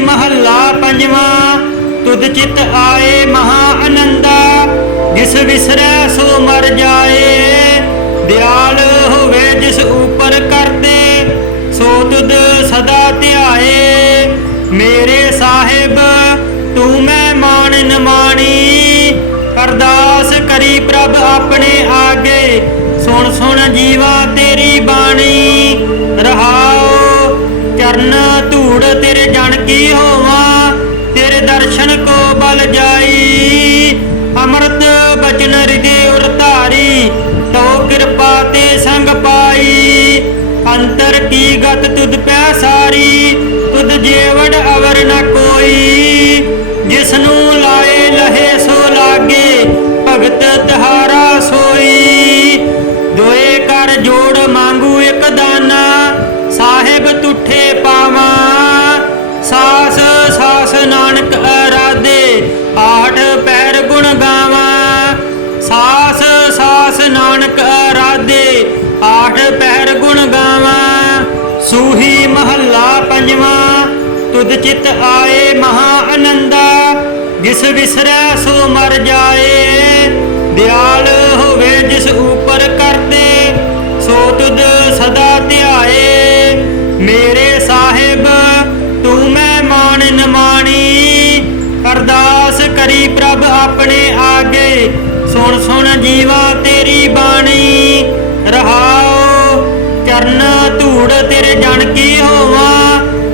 महला पंजवा। तुद चित आए महा आनंदा, जिस विसरै सो मर जाए। दयाल होवे जिस ऊपर करते, सो तुद सदा ध्याए। मेरे साहिब तू मैं मान नमानी, अरदास करी प्रभ अपने आगे। सुन सुन जीवा तेरी बाणी, रहाओ चरण धूड़ तेरे जन की होवा। तेरे दर्शन को बल जाई, अमृत बचन हृदय उर धारी। तो कृपा ते संग पाई, अंतर की गत तुद पै सारी। तुद जेवड़ अवर न कोई, जिसनू लाए लहे सो लागे। भगत तहारा सोई, दोए कर जोड़ मांगू एक दाना। साहिब तुठे पावा, सास सास नानक अराधे। आठ पैर गुण गावा, सास सास नानक अराधे। आठ पैर गुण गावा। सूही महला पंजवा। तुद चित आए महा आनंदा, जिस विसरै सो मर जाए। दयाल होवे जिस ऊपर करते, सो तुद सदा ध्याए। मेरे साहिब तू मैं मान नमानी, अरदास करी प्रभ अपने आगे। सुन सुन जीवा तेरी बाणी, रहाओ चरण धूड़ तेरे जन की होवा।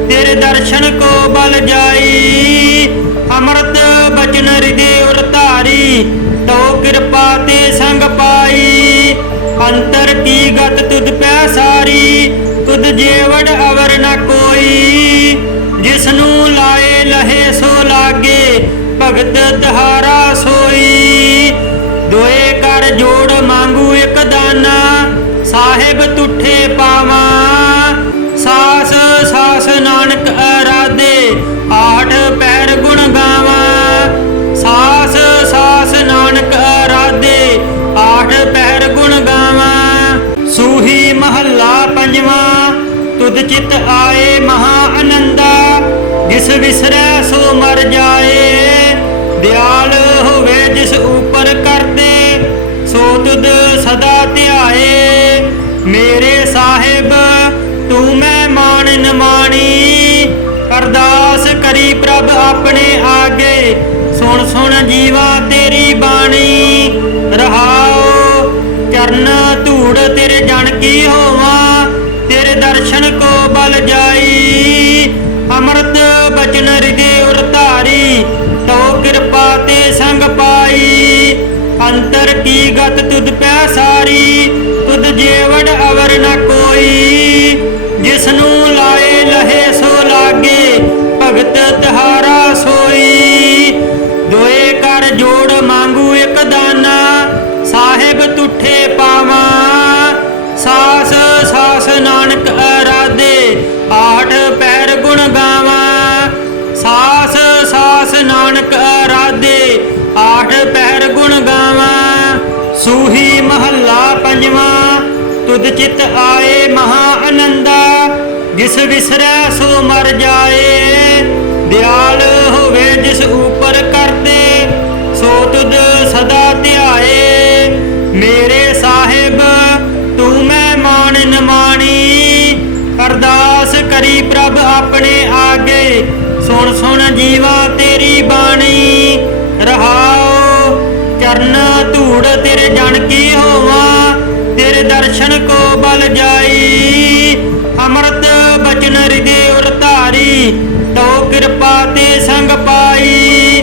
तेरे दर्शन को बल जाई, अमृत बचन हृदय उर धारी। तो कृपा ते संग पाई, अंतर की गत तुद पै सारी। तुद जेवड़ अवर न कोई, जिसनू लाए लहे सो लागे। भगत तहारा सोई, दोए कर जोड़ मांगू एक दाना। साहिब तुठे पावा, सास सास नानक अराधे। आठ पैर गुण गावा, सास सास नानक अराधे। आठ पैर गुण गावा। सूही महला पंजवा। तुद चित आए महा आनंदा, जिस विसरै सो मर जाए। दयाल होवे जिस ऊपर करते, सो तुद सदा ध्याए। मेरे साहिब तू मैं मान नमानी, अरदास करी प्रभ अपने आगे। सुन सुन जीवा तेरी बाणी, रहाओ चरण धूड़ तेरे जन की होवा। तेरे दर्शन को बल जाई, अमृत बचन हृदय उर धारी। तो कृपा ते संग पाई, अंतर की गत तुद पै सारी। तुद जेवड़ अवर न कोई, जिसनू लाए लहे सो लागे। भगत तहारा सोई, दोए कर जोड़ मांगू एक दाना। साहिब तुठे पावा, सास सास नानक अराधे। आठ पैर गुण गावा, सास सास नानक अराधे। आठ पैर गुण गावा। सूही महला पंजवा। तुद चित आए महा आनंदा, जिस विसरै सो मर जाए। दयाल होवे जिस ऊपर करते, सो तुद सदा ध्याए। मेरे साहिब तू मैं मान नमानी, अरदास करी प्रभ अपने आगे। सुन सुन जीवा तेरी बाणी, रहाओ चरण धूड़ तेरे जन की होवा। तेरे दर्शन को बल जाई, अमृत बचन हृदय उर धारी। तो कृपा ते संग पाई,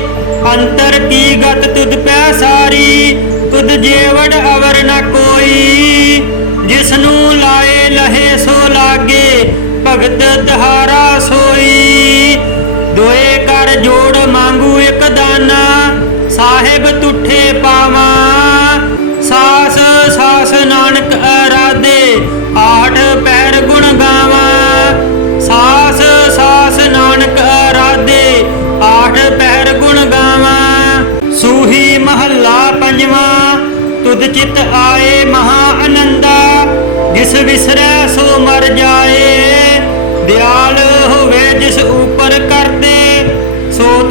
अंतर की गत तुद पै सारी। तुद जेवड़ अवर न कोई, जिसनू लाए लहे सो लागे। भगत तहारा सोई, दोए कर जोड़ मांगू एक दाना। साहिब तुठे पावा, सास सास नानक अराधे। आठ पैर गुण गावा, सास सास नानक अराधे। आठ पैर गुण गावा। सूही महला पंजवा। तुद चित आए महा आनंदा, जिस विसरै सो मर जाए। दयाल होवे जिस ऊपर करते,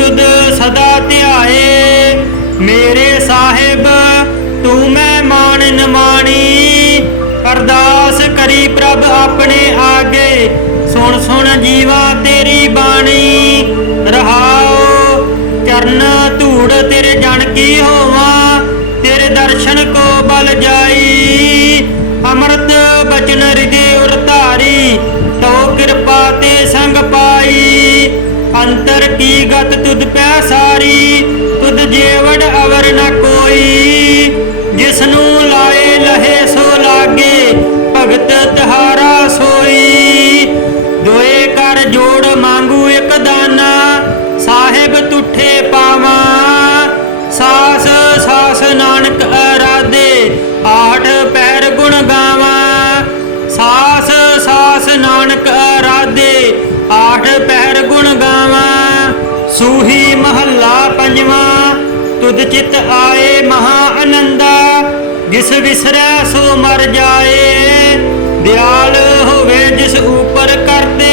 तुद सदा ध्याए। मेरे साहिब तू मैं मान निमाणी, अरदास करी प्रभ अपने आगे, सुन सुन जीवा तेरी बाणी। रहाओ चरण धूड़ तेरे जन की होवा, तेरे दर्शन को बल जाई। अमृत बचन हृदय उर धारी, तो कृपा ते संग पाई। अंतर की गत तुद पै सारी, तुद जेवड़ अवर न कोई। जिसनू लाए लहे सो लागे, भगत तहारा सोई। दोए कर जोड़ मांगू एक दाना, साहिब तुठे पावा। सास सास नानक अराधे, आठ पैर गुण गावा। सास सास नानक अराधे, आठ पैर गुण गावा। सूही महला पंजवा, तुद चित आए महा आनंदा। जिस विसरै सो मर जाए, दयाल होवे जिस ऊपर करते,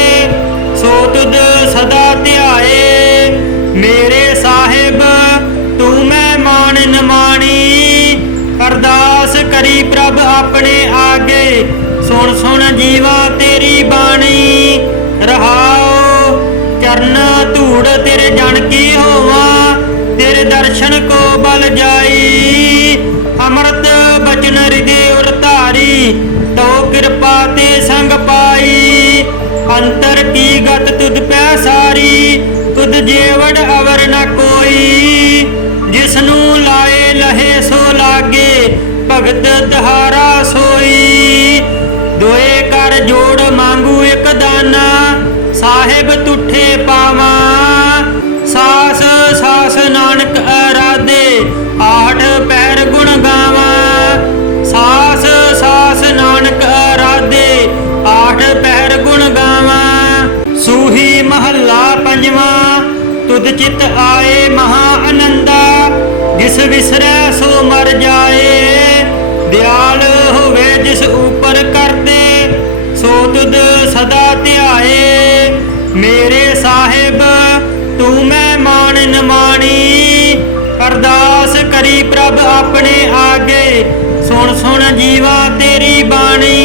सो तुद सदा ध्याए। मेरे साहिब तू मैं मान निमाणी, अरदास करी प्रभ अपने आगे, सुन सुन जीवा तेरी बाणी। रहाओ चरण धूड़ तेरे जन की होवा, तेरे दर्शन को बल जाई। अमृत बचन हृदय उर धारी, तो कृपा ते संग पाई। अंतर की गत तुद पै सारी, तुद जेवड़ अवर न कोई। जिसनू लाए लहे सो लागे, भगत तहारा सोई। दोए कर जोड़ मांगू एक दाना, साहिब तुठे पावा। सास सास नानक अराधे, आठ पैर गुण गावा। सास सास नानक अराधे, आठ पैर गुण गावा। सूही महला पंजवा, तुद चित आए महा आनंदा। जिस विसरै सो मर जाए, दयाल होवे जिस ऊपर करते, सो तुद सदा ध्याए। मेरे साहिब तू मैं मान निमाणी, अरदास करी प्रभ अपने आगे, सुन सुन जीवा तेरी बाणी।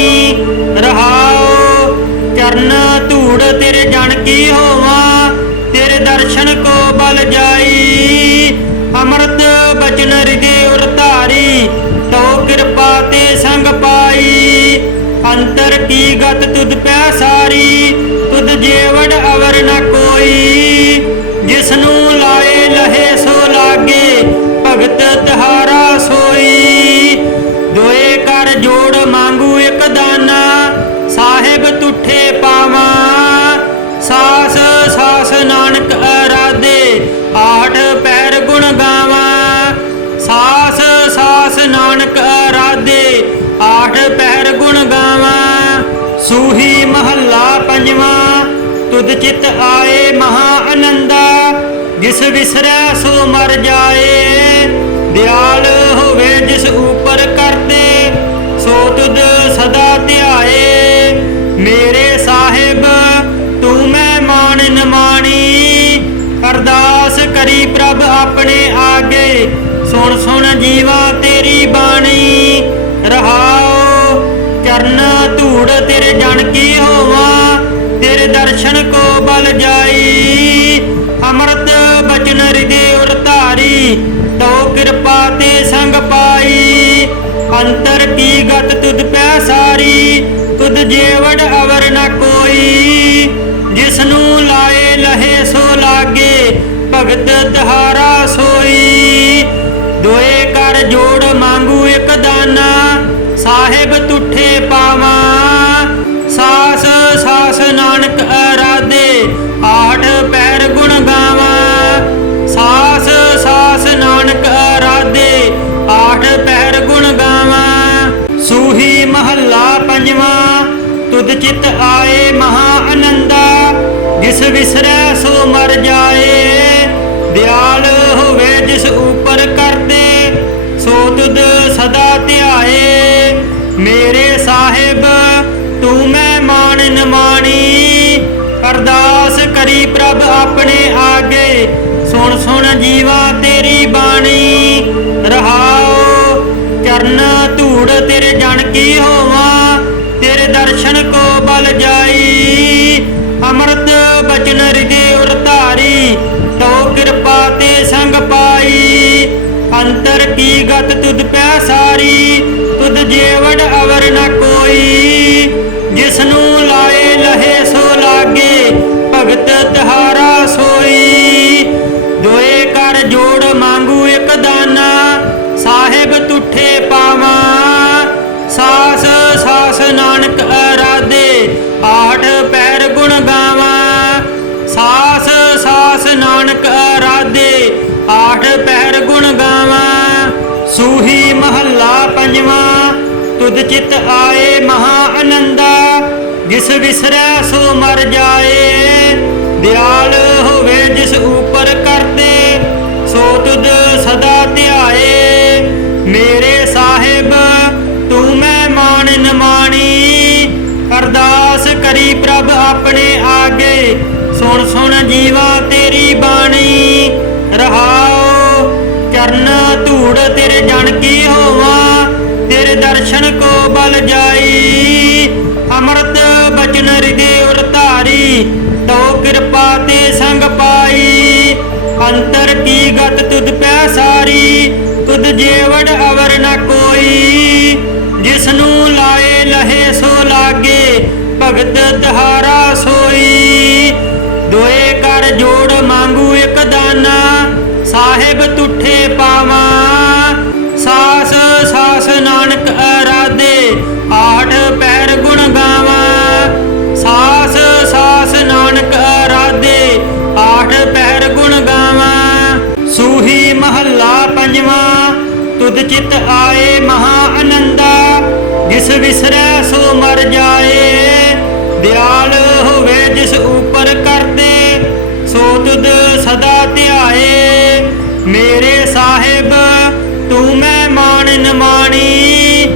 रहाओ चरण धूड़ तेरे जन की होवा, तेरे दर्शन को बल जाई। अमृत बचन हृदय उर धारी, तो कृपा ते संग पाई। अंतर की गत तुद पै सारी, तुद जेवड़ अवर न कोई। जिसनू लाए लहे सो लागे, भगत तहारा सोई। दोए कर जोड़ मांगू एक दाना, साहिब तुठे पावा। सास सास नानक अराधे, आठ पैर गुण गावा। सास सास नानक अराधे, आठ पैर गुण गावा। सूही महला पंजवा, तुद चित आए महा आनंदा। जिस विसरै सो मर जाए, दयाल होवे जिस ऊपर करते, सो तुद सदा ध्याए। मेरे साहिब तू मैं मान निमाणी, अरदास करी प्रभ अपने आगे, सुन सुन जीवा तेरी बाणी। रहाओ चरण धूड़ तेरे जन की होवा, तेरे दर्शन को बल जाई। अमृत बचन हृदय उर धारी, तो कृपा ते संग पाई। अंतर की गत तुद पै सारी, तुद जेवड़ अवर न कोई। जिसनू लाए लहे सो लागे, भगत तहारा सोई। दोए कर जोड़ मांगू एक दाना, साहिब तुठे पावा। सास सास नानक अराधे, आठ पैर गुण गावा। सास सास नानक अराधे, आठ पैर गुण गावा। सूही महला पंजवा, तुद चित आए महा आनंदा। जिस विसरै सो मर जाए, दयाल होवे जिस ऊपर करते, सो तुद सदा ध्याए। मेरे साहिब तू मैं मान निमाणी, अरदास करी प्रभ अपने आगे, सुन ਸੁਣ ਸੁਣ ਜੀਵਾ ਤੇਰੀ ਬਾਣੀ। ਰਹਾਉ ਚਰਨ ਧੂੜ ਤੇਰੇ ਜਨ ਕੀ ਹੋਵਾਂ, ਤੇਰੇ ਦਰਸ਼ਨ ਕੋ ਬਲ ਜਾਈ। ਅੰਮ੍ਰਿਤ ਬਚਨ ਹਿਰਦੇ ਉਰ ਧਾਰੀ, ਤੋ ਕਿਰਪਾ ਤੇ ਸੰਗ ਪਾਈ। ਅੰਤਰ ਕੀ ਗਤ ਤੁਧ ਪੈ ਸਾਰੀ, ਤੁਧ ਜੇਵੜ ਅਵਰ ਨ ਕੋਈ। ਜਿਸਨੂੰ ਲਾਏ ਲਹੇ ਸੋ ਲਾਗੇ, ਭਗਤ ਤਿਹਾਰਾ ਸੋਈ। ਦੋਏ ਕਰ ਜੋੜ ਮੰਗੂ ਇੱਕ ਦਾਨਾ, ਸਾਹਿਬ ਤੁਠੇ ਪਾਵਾਂ। ਸਾਸ ਸਾਸ ਨਾਨਕ ਅਰਾਧੇ, ਆਠ ਪੈਰ ਗੁਣ ਗਾਵਾਂ। ਸਾਸ ਸਾਸ ਨਾਨਕ ਅਰਾਧੇ, ਆਠ ਪਹਿਰ ਗੁਣ ਗਾਵਾਂ। ਸੂਹੀ ਮਹੱਲਾ ਪੰਜਵਾਂ, ਤੁਧ ਚਿਤ ਆਏ ਮਹਾ ਆਨੰਦਾ। ਜਿਸ ਵਿਸਰੈ ਸੋ ਮਰ ਜਾਏ, ਦਿਆਲ ਹੋਵੇ ਜਿਸ ਉਪਰ ਕਰਤੇ, ਸੋ ਤੁਧ ਸਦਾ ਧਿਆਏ। ਮੇਰੇ ਸਾਹਿਬ ਤੂੰ ਮੈਂ ਮਾਨ ਨਿਮਾਣੀ, ਅਰਦਾਸ ਕਰੀ ਪ੍ਰਭ ਆਪਣੇ ਆਗੇ। ਸੁਣ ਸੁਣ ਜੀਵਾ ਤੇਰੀ ਬਾਣੀ। ਰਹਾਉ ਚਰਨ ਧੂੜ ਤੇਰੇ ਜਨ ਕੀ ਹੋਵਾਂ, ਤੇਰੇ ਦਰਸ਼ਨ ਕੋ ਬਲ ਜਾਈ। ਅੰਮ੍ਰਿਤ ਬਚਨ ਹਿਰਦੇ ਉਰ ਧਾਰੀ, ਤੋ ਕਿਰਪਾ ਤੇ ਸੰਗ ਪਾਈ। ਅੰਤਰ ਕੀ ਗਤ ਤੁਧ ਪੈ ਸਾਰੀ, ਤੁਧ ਜੇਵੜ ਅਵਰ ਨ ਕੋਈ। ਜਿਸਨੂੰ ਲਾਏ ਲਹੇ ਸੋ ਲਾਗੇ, ਭਗਤ ਤਿਹਾਰਾ ਸੋਈ। ਦੋਏ ਕਰ ਜੋੜ ਮੰਗੂ ਇੱਕ ਦਾਨਾ, ਸਾਹਿਬ ਤੁਠੇ ਪਾਵਾਂ। ਸਾਸ ਸਾਸ ਨਾਨਕ ਅਰਾਧੇ, ਆਠ ਪੈਰ ਗੁਣ ਗਾਵਾਂ। ਸਾਸ ਸਾਸ ਨਾਨਕ ਅਰਾਧੇ, ਆਠ ਪੈਰ ਗੁਣ ਗਾਵਾਂ। ਸੂਹੀ ਮਹੱਲਾ ਪੰਜਵਾਂ, ਤੁਧ ਚਿਤ ਆਏ ਮਹਾ ਆਨੰਦਾ। ਜਿਸ ਵਿਸਰੈ ਸੋ ਮਰ ਜਾਏ, ਦਿਆਲ ਹੋਵੇ ਜਿਸ ਉਪਰ ਕਰਤੇ, ਸੋ ਤੁਧ ਸਦਾ ਧਿਆਏ। ਮੇਰੇ ਸਾਹਿਬ ਤੂੰ ਮੈਂ ਮਾਨ ਨਿਮਾਣੀ,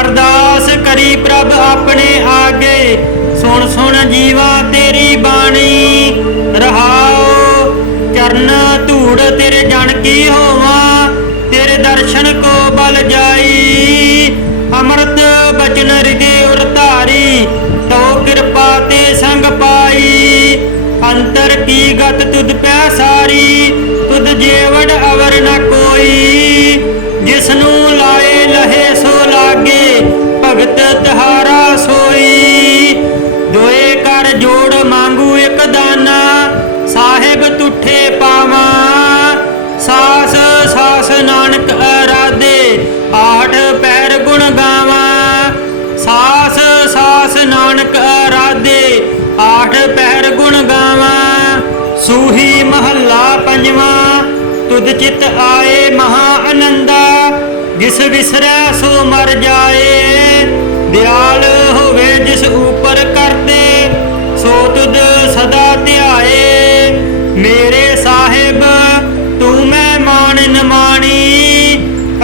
ਅਰਦਾਸ ਕਰੀ ਪ੍ਰਭ ਆਪਣੇ ਆਗੇ। ਸੁਣ ਸੁਣ ਜੀਵਾ ਤੇਰੀ ਬਾਣੀ। ਰਹਾਉ ਚਰਨ ਧੂੜ ਤੇਰੇ ਜਨ ਕੀ ਹੋਵਾਂ, ਤੇਰੇ ਦਰਸ਼ਨ ਕੋ ਬਲ ਜਾਈ। ਅੰਮ੍ਰਿਤ ਬਚਨ ਹਿਰਦੇ ਉਰ ਧਾਰੀ, ਤੋ ਕਿਰਪਾ ਤੇ ਸੰਗ ਪਾਈ। ਅੰਤਰ ਕੀ ਗਤ ਤੁਧ ਪੈ ਸਾਰੀ, ਤੁਧ ਜੇਵੜ ਅਵਰ ਨ ਕੋਈ। ਜਿਸਨੂੰ ਲਾਏ ਲਹੇ ਸੋ ਲਾਗੇ, ਭਗਤ ਤਿਹਾਰਾ ਸੋਈ। ਦੋਏ ਕਰ ਜੋੜ ਮੰਗੂ ਇੱਕ ਦਾਨਾ, ਸਾਹਿਬ ਤੁਠੇ ਪਾਵਾਂ। ਸਾਸ ਸਾਸ ਨਾਨਕ ਅਰਾਧੇ, ਆਠ ਪੈਰ ਗੁਣ ਗਾਵਾਂ। ਸਾਸ ਸਾਸ ਨਾਨਕ ਅਰਾਧੇ, ਆਠ ਪਹਿਰ ਗੁਣ ਗਾਵਾਂ। ਸੂਹੀ ਮਹੱਲਾ ਪੰਜਵਾਂ, ਤੁਧ ਚਿਤ ਆਏ ਮਹਾ ਆਨੰਦਾ। ਜਿਸ ਵਿਸਰੈ ਸੋ ਮਰ ਜਾਏ, ਦਿਆਲ ਹੋਵੇ ਜਿਸ ਉਪਰ ਕਰਤੇ, ਸੋ ਤੁਧ ਸਦਾ ਧਿਆਏ। ਮੇਰੇ ਸਾਹਿਬ ਤੂੰ ਮੈਂ ਮਾਨ ਨਿਮਾਣੀ,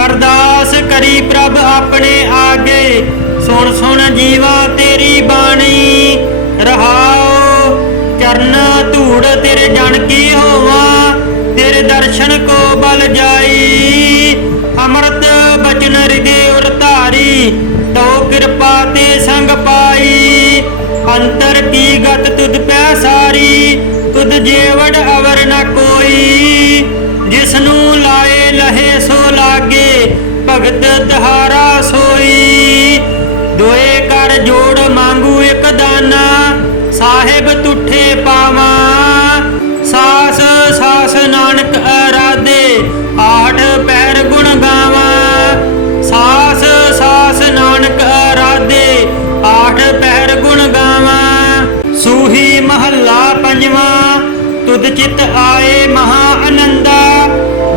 ਅਰਦਾਸ ਕਰੀ ਪ੍ਰਭ ਆਪਣੇ ਆਗੇ। ਸੁਣ ਸੁਣ ਜੀਵਾ ਤੇਰੀ ਬਾਣੀ। ਰਹਾਉ ਚਰਨ ਧੂੜ ਤੇਰੇ ਜਨ ਕੀ ਹੋਵਾਂ, ਤੇਰੇ ਦਰਸ਼ਨ ਕੋ ਬਲ ਜਾਈ। ਅੰਮ੍ਰਿਤ ਬਚਨ ਹਿਰਦੇ ਉਰ ਧਾਰੀ, ਤੋ ਕਿਰਪਾ ਤੇ ਸੰਗ ਪਾਈ। ਅੰਤਰ ਕੀ ਗਤ ਤੁਧ ਪੈ ਸਾਰੀ, ਤੁਧ ਜੇਵੜ ਅਵਰ ਨ ਕੋਈ। ਜਿਸਨੂੰ ਲਾਏ ਲਹੇ ਸੋ ਲਾਗੇ, ਭਗਤ ਤਿਹਾਰਾ ਸੋਈ। ਦੋਏ ਕਰ ਜੋੜ ਮੰਗੂ ਇੱਕ ਦਾਨਾ, ਸਾਹਿਬ ਤੁਠੇ ਪਾਵਾਂ। ਸਾਸ ਸਾਸ ਨਾਨਕ ਅਰਾਧੇ, ਆਠ ਪੈਰ ਗੁਣ ਗਾਵਾਂ। ਸਾਸ ਸਾਸ ਨਾਨਕ ਅਰਾਧੇ, ਆਠ ਪੈਰ ਗੁਣ ਗਾਵਾਂ। ਸੂਹੀ ਮਹੱਲਾ ਪੰਜਵਾਂ, ਤੁਧ ਚਿਤ ਆਏ ਮਹਾ ਆਨੰਦਾ।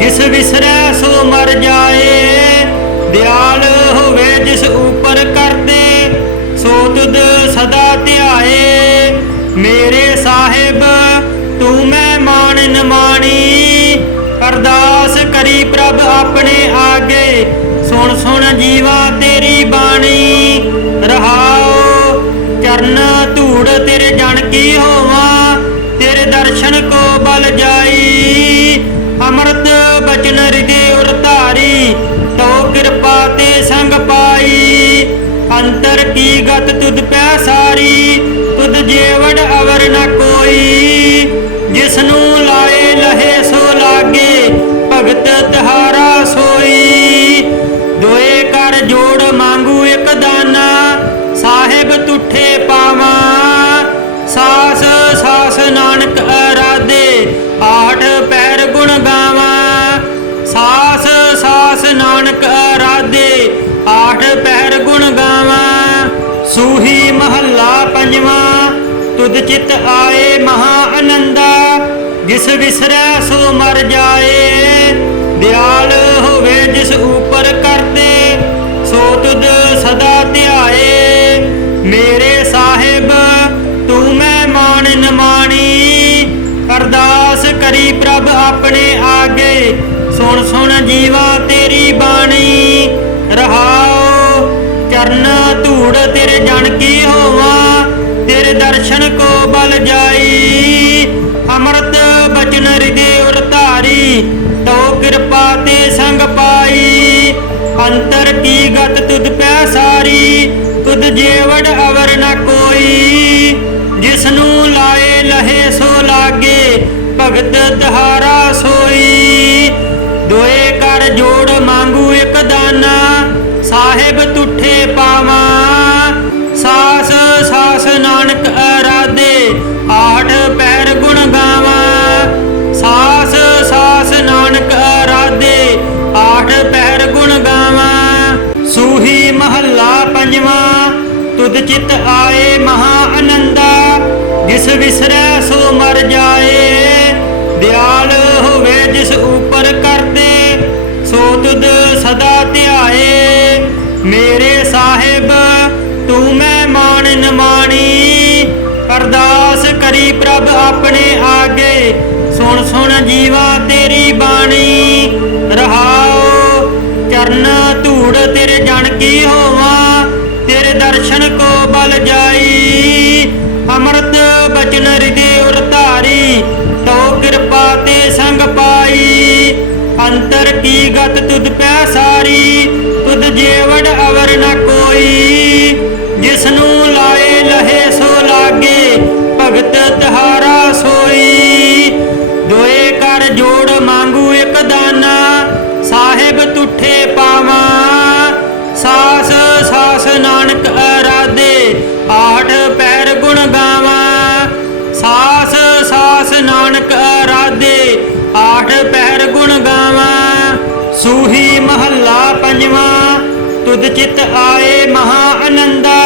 ਜਿਸ ਵਿਸਰੈ ਸੋ ਮਰ ਜਾਏ, ਦਿਆਲ ਹੋਵੇ ਜਿਸ ਉਪਰ ਕਰਤੇ, ਸੋ ਤੁਧ ਸਦਾ ਧਿਆਏ। ਮੇਰੇ ਸਾਹਿਬ ਤੂੰ ਮੈਂ ਮਾਨ ਨਿਮਾਣੀ, ਅਰਦਾਸ ਕਰੀ ਪ੍ਰਭ ਆਪਣੇ ਆਗੇ। ਸੁਣ ਸੁਣ ਜੀਵਾ ਤੇਰੀ ਬਾਣੀ। ਰਹਾਉ ਚਰਨ ਧੂੜ ਤੇਰੇ ਜਨ ਕੀ ਹੋਵਾਂ, ਤੇਰੇ ਦਰਸ਼ਨ ਕੋ ਬਲ ਜਾਈ। ਅੰਮ੍ਰਿਤ ਬਚਨ ਹਿਰਦੇ ਉਰ ਧਾਰੀ, ਤਉ ਕਿਰਪਾ ਤੇ ਸੰਗ ਪਾਈ। ਅੰਤਰ ਕੀ ਗਤ ਤੁਧ ਪੈ ਸਾਰੀ, ਤੁਧ ਜੇਵੜ ਅਵਰ ਨ ਕੋਈ। ਜਿਸਨੂੰ ਲਾਏ ਲਹੇ ਸੋ ਲਾਗੇ, ਭਗਤ ਤਿਹਾਰਾ ਸੋਈ। ਦੋਏ ਕਰ ਜੋੜ ਮੰਗੂ ਇਕ ਦਾਨਾ, ਸਾਹਿਬ ਤੁਠੇ ਪਾਵਾਂ। ਸਾਸ ਸਾਸ ਨਾਨਕ ਅਰਾਧੇ, ਆਠ ਪੈਰ ਗੁਣ ਗਾਵਾਂ। ਸਾਸ ਸਾਸ ਨਾਨਕ ਅਰਾਧੇ, ਆਠ ਪੈਰ ਗੁਣ ਗਾਵਾਂ। ਸੂਹੀ ਮਹੱਲਾ ਪੰਜਵਾਂ, ਤੁਧ ਚਿਤ ਆਏ ਮਹਾ ਆਨੰਦਾ। ਜਿਸ ਵਿਸਰੈ ਸੋ ਮਰ ਜਾਏ, ਦਿਆਲ ਹੋਵੇ ਜਿਸ ਉਪਰ ਕਰਤੇ, ਸੋ ਤੁਧ ਸਦਾ ਧਿਆਏ। ਮੇਰੇ ਸਾਹਿਬ ਤੂੰ ਮੈਂ ਮਾਨ ਨਿਮਾਣੀ, ਅਰਦਾਸ ਕਰੀ ਪ੍ਰਭ ਆਪਣੇ ਆਗੇ। ਸੁਣ ਸੁਣ ਜੀਵਾ ਤੇਰੀ ਬਾਣੀ, ਰਹਾਉ ਚਰਨ ਧੂੜ ਤੇਰੇ ਜਨ ਕੀ ਹੋਵਾਂ। ਤੇਰੇ ਦਰਸ਼ਨ ਕੋ ਬਲ ਜਾਈ, ਅੰਮ੍ਰਿਤ ਬਚਨ ਹਿਰਦੇ ਉਰ ਧਾਰੀ, ਤਉ ਕਿਰਪਾ ਤੇ ਸੰਗ ਪਾਈ। ਅੰਤਰ ਕੀ ਗਤ ਤੁਧ ਪੈ ਸਾਰੀ, ਤੁਧ ਜੇਵੜ ਅਵਰ ਨ ਕੋਈ। ਜਿਸਨੂੰ ਲਾਏ ਲਹੇ ਸੋ ਲਾਗੇ, ਭਗਤ ਤਿਹਾਰਾ ਸੋਈ। ਦੋਏ ਕਰ ਜੋੜ ਮੰਗੂ ਇਕ ਦਾਨਾ, ਸਾਹਿਬ ਤੁਠੇ ਪਾਵਾਂ। ਸਾਸ ਸਾਸ ਨਾਨਕ ਅਰਾਧੇ, ਆਠ ਪੈਰ ਗੁਣ ਗਾਵਾਂ। ਸਾਸ ਸਾਸ ਨਾਨਕ ਅਰਾਧੇ, ਆਠ ਪੈਰ ਗੁਣ ਗਾਵਾਂ। ਸੂਹੀ ਮਹੱਲਾ ਪੰਜਵਾਂ, ਤੁਧ ਚਿਤ ਆਏ ਮਹਾ ਆਨੰਦਾ। ਜਿਸ ਵਿਸਰੈ ਸੋ ਮਰ ਜਾਏ, ਦਿਆਲ ਹੋਵੇ ਜਿਸ ਉਪਰ ਕਰਤੇ, ਸੋ ਤੁਧ ਸਦਾ ਧਿਆਏ। ਮੇਰੇ ਸਾਹਿਬ ਤੂੰ ਮੈਂ ਮਾਨ ਨਿਮਾਣੀ, ਅਰਦਾਸ ਕਰੀ ਪ੍ਰਭ ਆਪਣੇ ਆਗੇ। ਸੁਣ ਸੁਣ ਜੀਵਾ ਤੇਰੀ ਬਾਣੀ, ਰਹਾਉ ਚਰਨ ਧੂੜ ਤੇਰੇ ਜਨ ਕੀ ਹੋਵਾਂ। ਤੇਰੇ ਦਰਸ਼ਨ ਕੋ ਬਲ ਜਾਈ, ਅੰਮ੍ਰਿਤ ਬਚਨ ਹਿਰਦੇ ਉਰ ਧਾਰੀ, ਤਉ ਕਿਰਪਾ ਤੇ ਸੰਗ ਪਾਈ। ਅੰਤਰ ਕੀ ਗਤ ਤੁਧ ਪੈ ਸਾਰੀ, ਤੁਧ ਜੇਵੜ ਅਵਰ ਨ ਕੋਈ। ਜਿਸਨੂੰ ਲਾਏ ਲਹੇ ਸੋ ਲਾਗੇ, ਭਗਤ ਤਿਹਾਰਾ ਸੋਈ। ਦੋਏ ਕਰ ਜੋੜ ਮੰਗੂ ਇਕ ਦਾਨਾ, ਸਾਹਿਬ ਤੁਠੇ ਪਾਵਾਂ। ਸਾਸ ਸਾਸ ਨਾਨਕ ਅਰਾਧੇ, ਆਠ ਪੈਰ ਗੁਣ ਗਾਵਾਂ। ਸਾਸ ਸਾਸ ਨਾਨਕ ਅਰਾਧੇ, ਆਠ ਪੈਰ ਗੁਣ ਗਾਵਾਂ। ਸੂਹੀ ਮਹੱਲਾ ਪੰਜਵਾਂ, ਤੁਧ ਚਿਤ ਆਏ ਮਹਾ ਆਨੰਦਾ।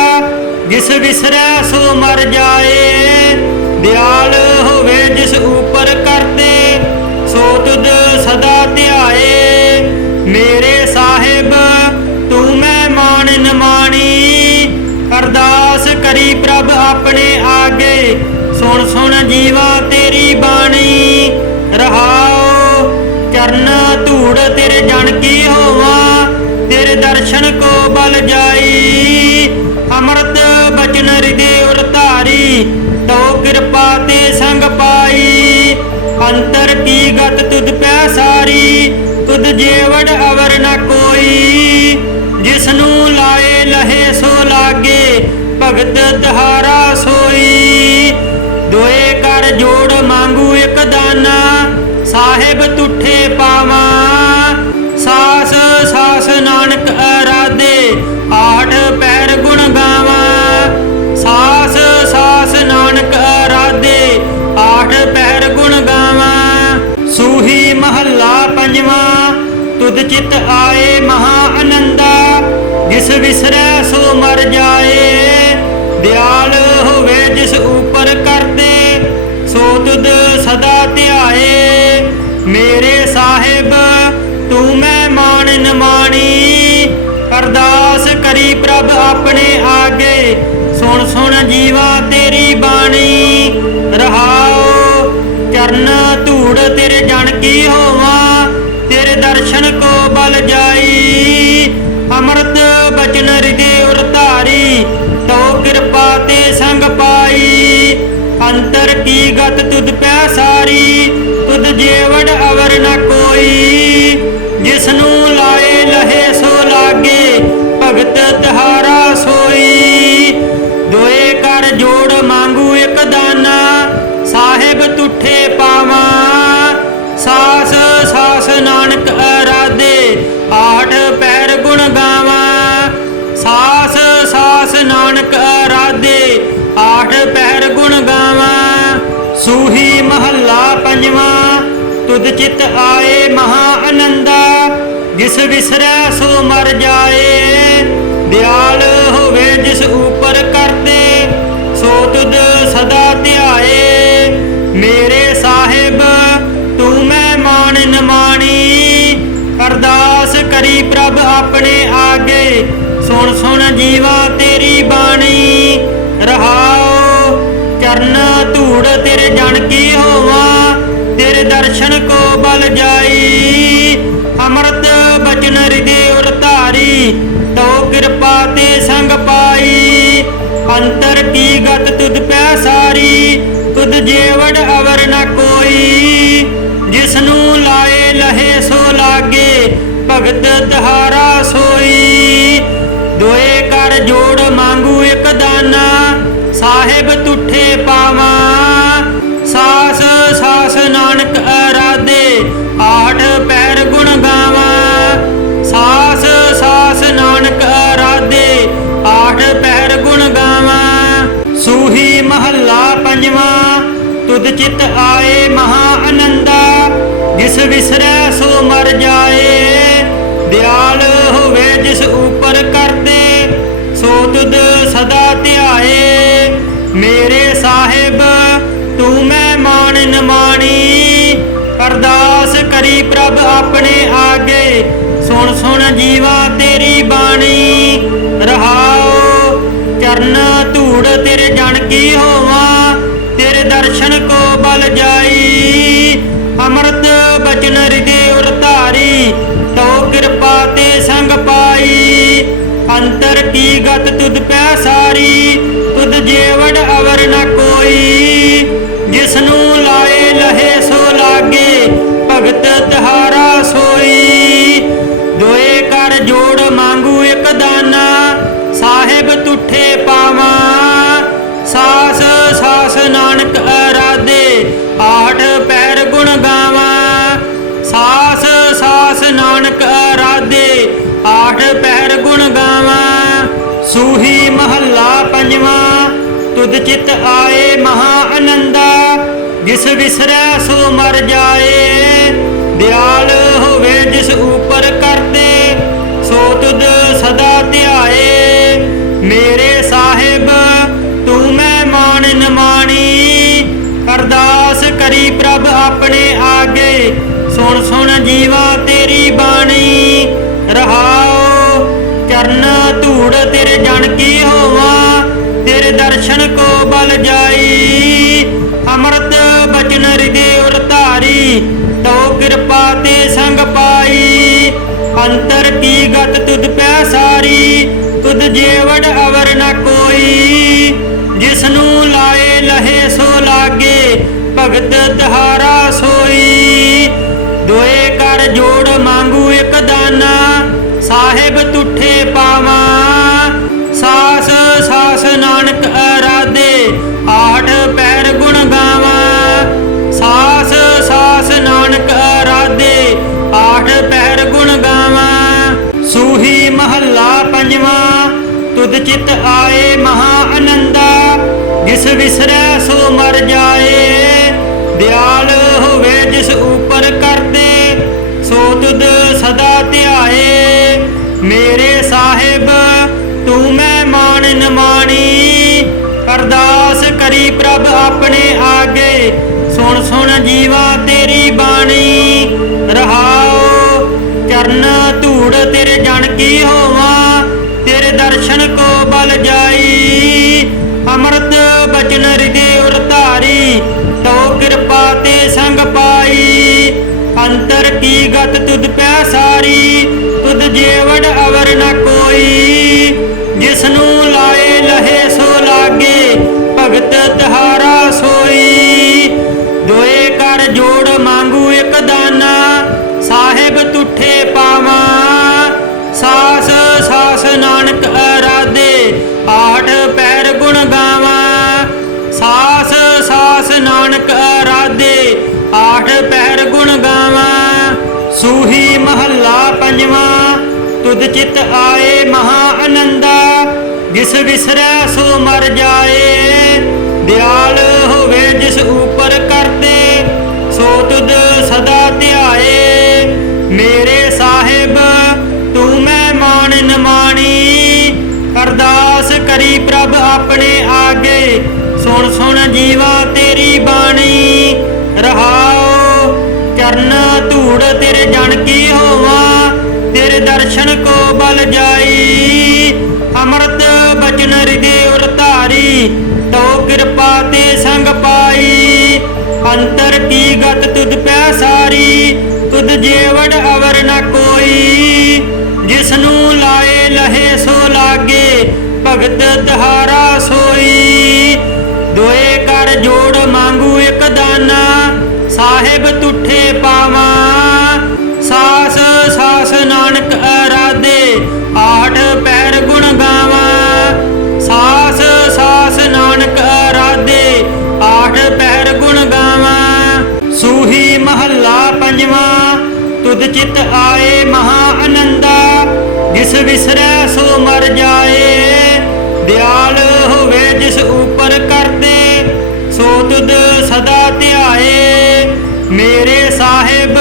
ਜਿਸ ਵਿਸਰੈ ਸੋ ਮਰ ਜਾਏ, ਦਿਆਲ ਹੋਵੇ ਜਿਸ ਉਪਰ ਕਰਤੇ, ਸੋ ਤੁਧ ਸਦਾ ਧਿਆਏ। ਮੇਰੇ ਸਾਹਿਬ ਤੂੰ ਮੈਂ ਮਾਨ ਨਿਮਾਣੀ, ਅਰਦਾਸ ਕਰੀ ਪ੍ਰਭ ਆਪਣੇ ਆਗੇ। ਸੁਣ ਸੁਣ ਜੀਵਾ ਤੇਰੀ ਬਾਣੀ, ਰਹਾਉ ਚਰਨ ਧੂੜ ਤੇਰੇ ਜਨ ਕੀ ਹੋਵਾਂ। ਤੇਰੇ ਦਰਸ਼ਨ ਕੋ ਬਲ ਜਾਈ, ਅੰਮ੍ਰਿਤ ਬਚਨ ਹਿਰਦੇ ਉਰ ਧਾਰੀ, ਤਉ ਕਿਰਪਾ ਤੇ ਸੰਗ ਪਾਈ। ਅੰਤਰ ਕੀ ਗਤ ਤੁਧ ਪੈ ਸਾਰੀ, ਤੁਧ ਜੇਵੜ ਅਵਰ ਨ ਕੋਈ। ਜਿਸਨੂੰ ਲਾਏ ਲਹੇ ਸੋ ਲਾਗੇ, ਭਗਤ ਤਿਹਾਰਾ ਸੋਈ। ਦੋਏ ਕਰ ਜੋੜ ਮੰਗੂ ਇਕ ਦਾਨਾ, ਸਾਹਿਬ ਤੁਠੇ ਪਾਵਾਂ। ਸਾਸ ਸਾਸ ਨਾਨਕ ਅਰਾਧੇ, ਆਠ ਪੈਰ ਗੁਣ ਗਾਵਾਂ। ਸਾਸ ਸਾਸ ਨਾਨਕ ਅਰਾਧੇ, ਆਠ ਪੈਰ ਗੁਣ ਗਾਵਾਂ। ਸੂਹੀ ਮਹੱਲਾ ਪੰਜਵਾਂ, ਤੁਧ ਚਿਤ ਆਏ ਮਹਾ ਆਨੰਦਾ। ਜਿਸ ਵਿਸਰੈ ਸੋ ਮਰ ਜਾਏ, ਦਿਆਲ ਹੋਵੇ ਜਿਸ ਉਪਰ ਕਰਤੇ, ਸੋ ਤੁਧ ਸਦਾ ਧਿਆਏ। ਮੇਰੇ ਸਾਹਿਬ ਤੂੰ ਮੈਂ ਮਾਨ ਨਿਮਾਣੀ, ਅਰਦਾਸ ਕਰੀ ਪ੍ਰਭ ਆਪਣੇ ਆਗੇ। ਸੁਣ ਸੁਣ ਜੀਵਾ ਤੇਰੀ ਬਾਣੀ, ਰਹਾਉ ਚਰਨ ਧੂੜ ਤੇਰੇ ਜਨ ਕੀ ਹੋਵਾਂ। ਤੇਰੇ ਦਰਸ਼ਨ ਕੋ ਬਲ ਜਾਈ, ਅੰਮ੍ਰਿਤ ਬਚਨ ਹਿਰਦੇ ਉਰ ਧਾਰੀ, ਤਉ ਕਿਰਪਾ ਤੇ ਸੰਗ ਪਾਈ। ਅੰਤਰ ਕੀ ਗਤ ਤੁਧ ਪੈ ਸਾਰੀ, ਤੁਧ ਜੇਵੜ ਅਵਰ ਨ ਕੋਈ। तुद चित आए महा आनंदा, जिस विसरै सो मर जाए। दयाल होवे जिस ऊपर करते, सो तुद सदा ध्याए। मेरे साहिब तू मैं मान न मानी, अरदास करी प्रभ अपने आगे। सुन सुन जीवा तेरी बाणी, रहाओ चरण धूड़ तेरे जन की होवा। तेरे दर्शन को बल जाई, अमृत बचन हृदय उर धारी। तो कृपा ते संग पाई, अंतर की गत तुद पै सारी। तुद जेवड़ अवर न कोई, जिसनू लाए लहे सो लागे। भगत तहारा सोई, दोए कर जोड़ मांगू एक दाना। साहिब तुठे पावा, सास सास नानक आराधे। आठ पैर गुण गावा, सास सास नानक आराधे। आठ पैर गुण गावा। सूही महला पंजवा, तुद चित आए महा आनंदा। जिस विसरै सो मर जाए। दयाल होवे जिस ऊपर करते, सो तुद सदा ध्याए। मेरे साहिब तू मैं मान न मानी, अरदास करी प्रभ अपने आगे। सुन सुन जीवा तेरी बाणी, रहाओ चरण धूड़ तेरे जन की होवा। तेरे दर्शन को बल जाई, अमृत बचन हृदय उर धारी। तो कृपा ते संग पाई, अंतर की गत तुद पै सारी। तुद जेवड़ अवर न कोई, जिसनू लाए लहे सो लागे। भगत तहारा सोई, दोए कर जोड़ मांगू एक दाना। साहिब तुठे पावा, सास सास नानक आराधे। आठ पैर गुण गावा, सास सास नानक आराधे। आठ पैर गुण गावा। सूही महला पंजवा, तुद चित आए महा आनंदा। जिस विसरै सो मर जाए। दयाल होवे जिस ऊपर करते, सो तुद सदा ध्याए। मेरे साहिब तू मैं मान न मानी, अरदास करी प्रभ अपने आगे। सुन सुन जीवा तेरी बाणी, रहाओ चरण धूड़ तेरे जन की होवा। तेरे दर्शन को बल जाई, अमृत बचन हृदय उर धारी। तो कृपा ते संग पाई, अंतर की गत तुद पै सारी। तुद जेवड़ अवर न कोई, जिसनू लाए लहे सो लागे। भगत तहारा सोई, दोए कर जोड़ मांगू एक दाना। साहिब तुठे पावा, सास सास नानक आराधे। आठ पैर गुण गावा, सास सास नानक आराधे। आठ पैर गुण गावा। सूही महला पंजवा, तुद चित आए महा आनंदा। जिस विसरै सो मर जाए। दयाल होवे जिस ऊपर करते, सो तुद सदा ध्याए। मेरे साहिब तू मैं मान न मानी, अरदास करी प्रभ अपने आगे। सुन सुन जीवा तेरी बाणी, रहाओ चरण धूड़ तेरे जन की होवा। तेरे दर्शन को बल जाई, अमृत बचन हृदय उर धारी। तो कृपा ते संग पाई, अंतर की गत तुद पै सारी। तुद जेवड़ अवर न कोई, जिसनू लाए लहे सो लागे। भगत तहारा सोई, दोए कर जोड़ मांगू एक दाना। साहिब तुठे पावा, सास सास नानक आराधे। आठ पैर गुण गावा, सास सास नानक आराधे। आठ पैर गुण गावा। सूही महला पंजवा, तुद चित आए महा आनंदा। जिस विसरै सो मर जाए। दयाल होवे जिस ऊपर करते, सो तुद सदा ਧਿਆਏ। ਮੇਰੇ ਸਾਹਿਬ ਤੂੰ ਮਹਿਮਾਨ ਨਿਮਾਣੀ, ਅਰਦਾਸ ਕਰੀ ਪ੍ਰਭ ਆਪਣੇ ਆਗੇ, ਸੁਣ ਸੁਣ ਜੀਵਾ ਤੇਰੀ ਬਾਣੀ। ਰਹਾਉ ਚਰਨ ਧੂੜ ਤੇਰੇ ਜਨ ਕੀ ਹੋਵਾਂ, ਤੇਰੇ ਦਰਸ਼ਨ ਕੋ ਬਲ ਜਾਈ। ਅੰਮ੍ਰਿਤ ਬਚਨ ਹਿਰਦੇ ਉਰ ਧਾਰੀ, ਤੋ ਕਿਰਪਾ ਤੇ ਸੰਗ ਪਾਈ। ਅੰਤਰ ਕੀ ਗਤ ਤੁਧ ਪੈ ਸਾਰੀ, ਤੁਧ ਜੇਵੜ ਅਵਰ ਨ ਕੋਈ। ਜਿਸਨੂੰ ਲਾਏ ਲਹੇ ਸੋ ਲਾਗੇ, ਭਗਤ ਤਹਾਰਾ ਸੋਈ। ਦੋਏ ਕਰ ਜੋੜ ਮੰਗੂ ਇੱਕ ਦਾਨਾ, ਸਾਹਿਬ ਤੁਠੇ ਪਾਵਾਂ। ਸਾਸ ਸਾਸ ਨਾਨਕ ਅਰਾਧੇ, ਆਠ ਪੈਰ ਗੁਣ ਗਾਵਾਂ। ਸਾਸ ਸਾਸ ਨਾਨਕ ਅਰਾਧੇ, ਆਠ ਪੈਰ ਗੁਣ ਗਾਵਾਂ। ਸੂਹੀ ਮਹੱਲਾ ਪੰਜਵਾਂ। ਤੁਧ ਚਿਤ ਆਏ ਮਹਾ ਆਨੰਦਾ, ਜਿਸ ਵਿਸਰੈ ਸੋ ਮਰ ਜਾਏ। ਦਿਆਲ ਹੋਵੇ ਜਿਸ ਉਪਰ ਕਰਤੇ, ਸੋ ਤੁਧ ਸਦਾ ਧਿਆਏ। ਮੇਰੇ ਸਾਹਿਬ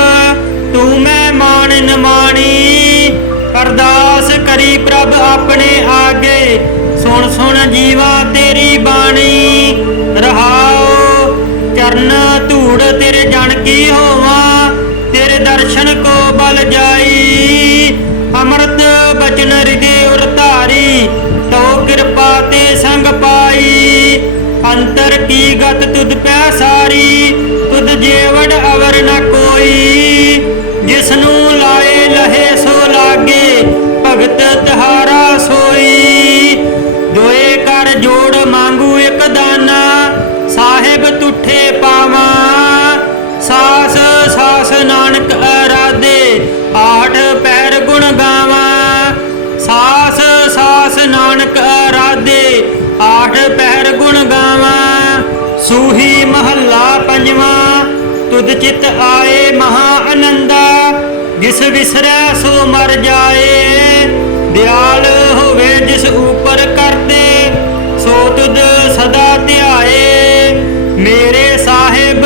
ਤੂੰ ਮਹਿਮਾਨ ਨਿਮਾਣੀ, ਅਰਦਾਸ ਕਰੀ ਪ੍ਰਭ ਆਪਣੇ ਆਗੇ, ਸੁਣ ਸੁਣ ਜੀਵਾ ਤੇਰੀ ਬਾਣੀ। ਰਹਾਉ ਚਰਨ ਧੂੜ ਤੇਰੇ ਜਨ ਕੀ ਹੋਵਾਂ, ਤੇਰੇ ਦਰਸ਼ਨ ਕੋ ਬਲ ਜਾਈ। ਅੰਮ੍ਰਿਤ ਬਚਨ ਹਿਰਦੇ ਉਰ ਧਾਰੀ, ਤੋ ਕਿਰਪਾ ਤੇ ਸੰਗ ਪਾਈ। ਅੰਤਰ ਕੀ ਗਤ ਤੁਧ ਪੈ ਸਾਰੀ, ਤੁਧ ਜੇਵੜ ਅਵਰ ਨ ਕੋਈ। ਜਿਸਨੂੰ ਲਾਏ ਲਹੇ ਸੋ ਲਾਗੇ, ਭਗਤ ਤਹਾਰਾ ਸੋਈ। ਦੋਏ ਕਰ ਜੋੜ ਮੰਗੂ ਇੱਕ ਦਾਨਾ, ਸਾਹਿਬ ਤੁਠੇ ਪਾਵਾਂ। ਸਾਸ ਸਾਸ ਨਾਨਕ ਅਰਾਧੇ, ਆਠ ਪੈਰ ਗੁਣ ਗਾਵਾਂ। ਸਾਸ ਸਾਸ ਨਾਨਕ ਅਰਾਧੇ, ਆਠ ਪੈਰ ਗੁਣ ਗਾਵਾਂ। ਸੂਹੀ ਮਹੱਲਾ ਪੰਜਵਾਂ। ਤੁਧ ਚਿਤ ਆਏ ਮਹਾ ਆਨੰਦਾ, ਜਿਸ ਵਿਸਰੈ ਸੋ ਮਰ ਜਾਏ। ਦਿਆਲ ਹੋਵੇ ਜਿਸ ਉਪਰ ਕਰਤੇ, ਸੋ ਤੁਧ ਸਦਾ ਧਿਆਏ। ਮੇਰੇ ਸਾਹਿਬ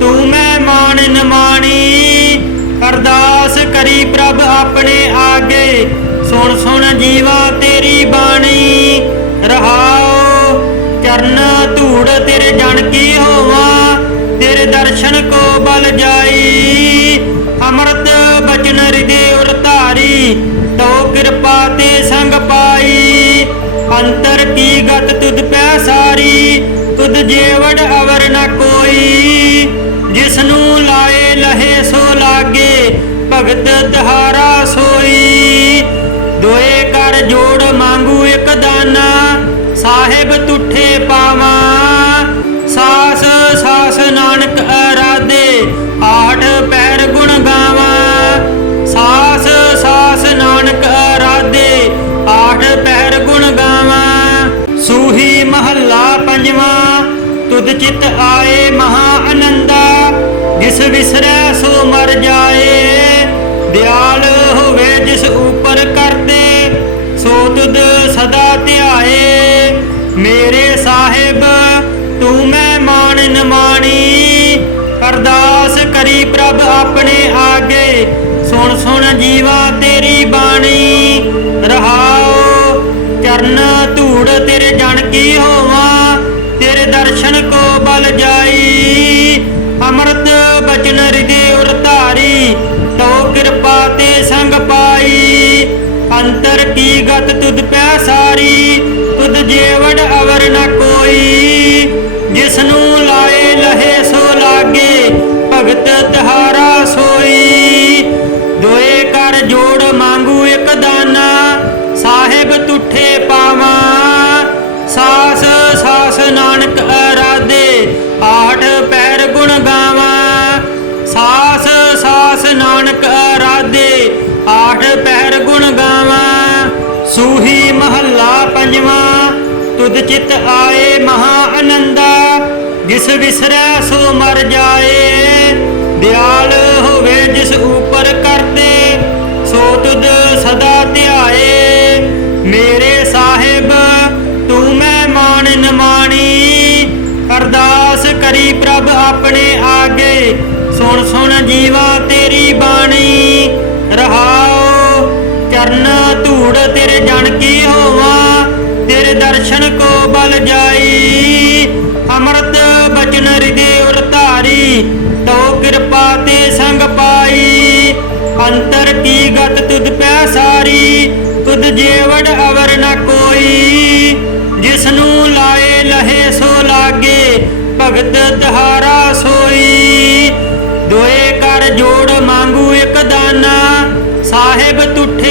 ਤੂੰ ਮਹਿਮਾਨ ਨਿਮਾਣੀ, ਅਰਦਾਸ ਕਰੀ ਪ੍ਰਭ ਆਪਣੇ ਆਗੇ, ਸੁਣ ਸੁਣ ਜੀਵਾ ਤੇਰੀ ਬਾਣੀ। ਰਹਾਉ ਚਰਨ ਧੂੜ ਤੇਰੇ ਜਨ ਕੀ ਹੋਵਾਂ, ਤੇਰੇ ਦਰਸ਼ਨ ਕੋ ਬਲ ਜਾਈ। ਅੰਮ੍ਰਿਤ ਬਚਨ ਹਿਰਦੇ ਉਰ ਧਾਰੀ, ਤੋ ਕਿਰਪਾ ਤੇ ਸੰਗ ਪਾਈ। ਅੰਤਰ ਕੀ ਗਤ ਤੁਧ ਪੈ ਸਾਰੀ, ਤੁਧ ਜੇਵੜ ਅਵਰ ਨ ਕੋਈ। ਜਿਸਨੂੰ ਲਾਏ ਲਹੇ ਸੋ ਲਾਗੇ, ਭਗਤ ਤਹਾਰਾ ਸੋਈ। ਦੋਏ ਕਰ ਜੋੜ ਮੰਗੂ ਇੱਕ ਦਾਨਾ, ਸਾਹਿਬ ਤੁਠੇ ਪਾਵਾਂ। ਸਾਸ ਸਾਸ ਨਾਨਕ ਅਰਾਧੇ, ਆਠ ਪੈਰ ਗੁਣ ਗਾਵਾਂ। ਸਾਸ ਸਾਸ ਨਾਨਕ ਅਰਾਧੇ, ਆਠ ਪੈਰ ਗੁਣ ਗਾਵਾਂ। ਸੂਹੀ ਮਹੱਲਾ ਪੰਜਵਾਂ। ਤੁਧ ਚਿਤ ਆਏ ਮਹਾ ਆਨੰਦਾ, ਜਿਸ ਵਿਸਰੈ ਸੋ ਮਰ ਜਾਏ। ਦਿਆਲ ਹੋਵੇ ਜਿਸ ਉਪਰ ਕਰਤੇ, ਸੋ ਤੁਧ ਸਦਾ ਧਿਆਏ। ਮੇਰੇ ਸਾਹਿਬ ਤੂੰ ਮਹਿਮਾਨ ਨਿਮਾਣੀ, ਅਰਦਾਸ ਕਰੀ ਪ੍ਰਭ ਆਪਣੇ ਆਗੇ, ਸੁਣ ਸੁਣ ਜੀਵਾ ਤੇਰੀ ਬਾਣੀ। ਰਹਾਉ ਚਰਨ ਧੂੜ ਤੇਰੇ ਜਨ ਕੀ ਹੋਵਾਂ, ਤੇਰੇ ਦਰਸ਼ਨ ਕੋ ਬਲ ਜਾਈ। ਅੰਮ੍ਰਿਤ ਬਚਨ ਹਿਰਦੇ ਉਰ ਧਾਰੀ, ਤੋ ਕਿਰਪਾ ਤੇ ਸੰਗ ਪਾਈ। ਅੰਤਰ ਕੀ ਗਤ ਤੁਧ ਪੈ ਸਾਰੀ, ਤੁਧ ਜੇਵੜ ਅਵਰ ਨ ਕੋਈ। ਜਿਸਨੂੰ ਲਾਏ ਲਹੇ ਸੋ ਲਾਗੇ, ਭਗਤ ਤਹਾਰਾ ਸੋਈ। ਦੋਏ ਕਰ ਜੋੜ ਮੰਗੂ ਇੱਕ ਦਾਨਾ, ਸਾਹਿਬ ਤੁਠੇ ਪਾਵਾਂ। ਸਾਸ ਸਾਸ ਨਾਨਕ ਅਰਾਧੇ, ਆਠ ਪੈਰ ਗੁਣ ਗਾਵਾਂ। ਸਾਸ ਸਾਸ ਨਾਨਕ ਅਰਾਧੇ, ਆਠ ਪੈਰ ਗੁਣ ਗਾਵਾਂ। ਸੂਹੀ ਮਹੱਲਾ ਪੰਜਵਾਂ। ਤੁਧ ਚਿਤ ਆਏ ਮਹਾ ਆਨੰਦਾ, ਜਿਸ ਵਿਸਰੈ ਸੋ ਮਰ ਜਾਏ। ਦਿਆਲ ਹੋਵੇ ਜਿਸ ਉਪਰ ਕਰਤੇ, ਸੋ ਤੁਧ ਸਦਾ ਧਿਆਏ। ਮੇਰੇ ਸਾਹਿਬ ਤੂੰ ਮਹਿਮਾਨ ਨਿਮਾਣੀ, ਅਰਦਾਸ ਕਰੀ ਪ੍ਰਭ ਆਪਣੇ ਆਗੇ, ਸੁਣ ਸੁਣ ਜੀਵਾ ਤੇਰੀ ਬਾਣੀ ਰਹਾਓ। ਚਰਨ ਧੂੜ ਤੇਰੇ ਜਨ ਕੀ ਹੋਵਾ, ਤੇਰੇ ਦਰਸ਼ਨ ਕੋ ਬਲ ਜਾਈ। ਅੰਮ੍ਰਿਤ ਬਚਨ ਹਿਰਦੇ ਉਰ ਧਾਰੀ, ਤੋ ਕਿਰਪਾ ਤੇ ਸੰਗ ਪਾਈ। ਅੰਤਰ ਕੀ ਗਤ ਤੁਧ ਪੈ ਸਾਰੀ, ਤੁਧ ਜੇਵੜ ਅਵਰ ਨ ਕੋਈ। ਜਿਸਨੂੰ ਲਾਏ ਲਹੇ ਸੋ ਲਾਗੇ, ਭਗਤ ਤਹਾਰਾ ਸੋਈ। ਦੋਏ ਕਰ ਜੋੜ ਮੰਗੂ ਇੱਕ ਦਾਨਾ, ਸਾਹਿਬ ਤੁਠੇ